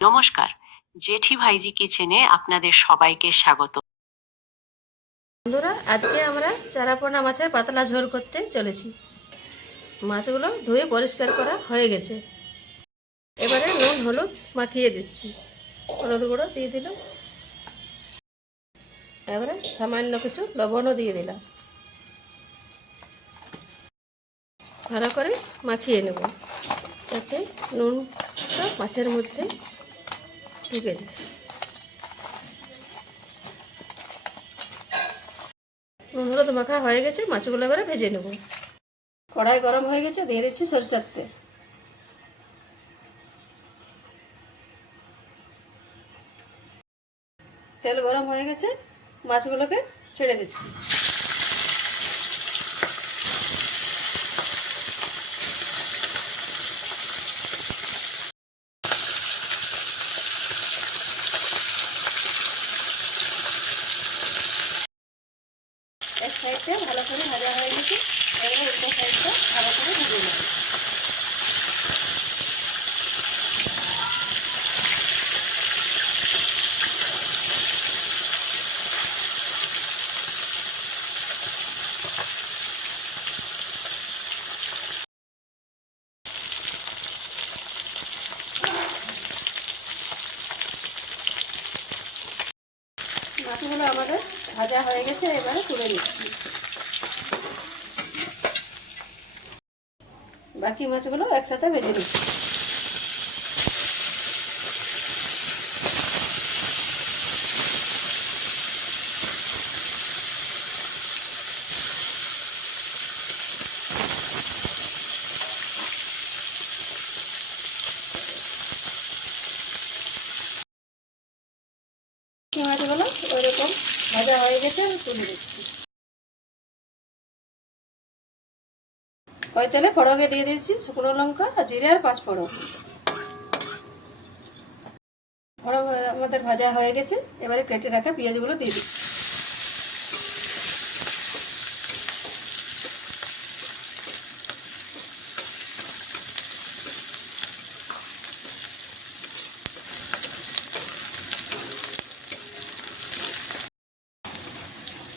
নমস্কার, জেঠি ভাইজি কিচেনে আপনাদের সবাইকে স্বাগত। বন্ধুরা, আজকে আমরা চারাপোনা মাছের পাতলা ঝোল করতে চলেছি। মাছগুলো ধুয়ে পরিষ্কার করা হয়ে গেছে। এবারে নুন হলুদ মাখিয়ে দিচ্ছি, হলুদ গুঁড়ো দিয়ে দিলাম, এবারে সামান্য কিছু লবণও দিয়ে দিলাম। ভালো করে মাখিয়ে নেব যাতে নুনটা মাছের মধ্যে ঢুকে যায়। নুন হলুদ মাখা হয়ে গেছে, মাছগুলো এবারে ভেজে নেব। কড়াই গরম হয়ে গেছে, দিয়ে দিচ্ছি সরষের তেল। তেল গরম হয়ে গেছে, মাছগুলোকে ছেড়ে দিচ্ছি। এক সাইডটা ভালো করে ভাজা হয়ে গেছে, এবারে উল্টো সাইডটা ভালো করে ভেজে নেব। মাছগুলো আমাদের ভাজা হয়ে গেছে, এবারে তুলে নিচ্ছি। বাকি মাছগুলো একসাথে ভেজে নিচ্ছি। মাছগুলো ওইরকম ভাজা হয়ে গেছে, আমি তুলে দিচ্ছি। ওই তেলে ফোড়নে দিয়ে দিয়েছি শুকনো লঙ্কা আর জিরে আর পাঁচ ফোড়ন। ফোড়ন আমাদের ভাজা হয়ে গেছে, এবারে কেটে রাখা পেঁয়াজগুলো দিয়ে দিচ্ছি।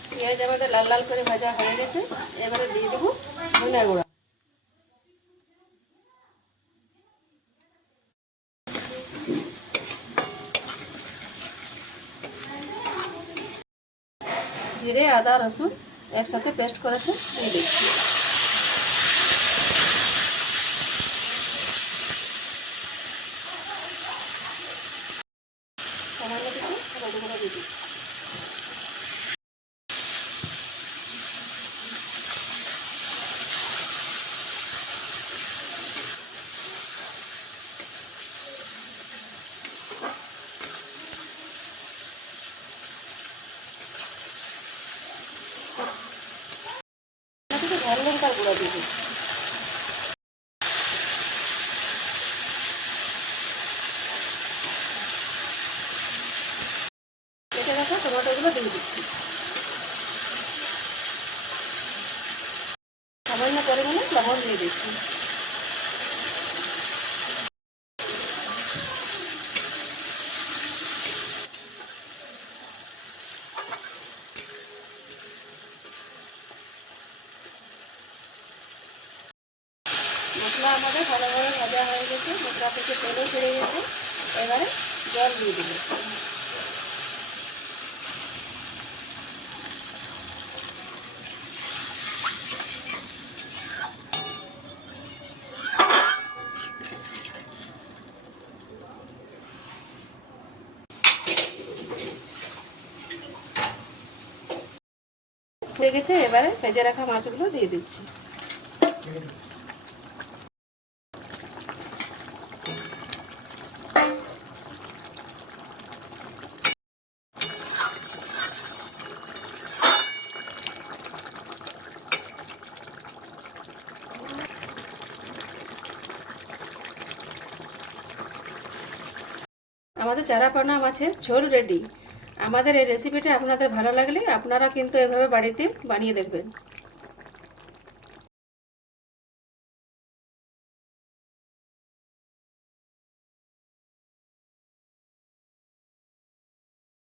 পেঁয়াজ আমাদের লাল লাল করে ভাজা হয়ে গেছে, এবারে দিয়ে দেবো ধনে গুঁড়া। জিরে আদা রসুন একসাথে পেস্ট করেছে দিয়ে দিচ্ছি। সামান্য কিছু হলুদ গুঁড়ো দিয়ে দিচ্ছি। ঝাল লঙ্কার গুঁড়া দিয়ে দিচ্ছি। কেটে রাখা টমেটোগুলো দিয়ে দিচ্ছি। সামান্য পরিমাণে লবণ দিয়ে দিচ্ছি। মশলা আমাদের ভালোভাবে ভাজা হয়ে গেছে, মশলা থেকে তেলও ছেড়ে গেছে, এবারে জল দিয়ে দেবো। হয়ে গেছে, এবারে ভেজে রাখা মাছগুলো দিয়ে দিচ্ছি। আমাদের চারাপোনা মাছের ঝোল রেডি। আমাদের এই রেসিপিটা আপনাদের ভালো লাগলে আপনারা কিন্তু এভাবে বাড়িতে বানিয়ে দেখবেন।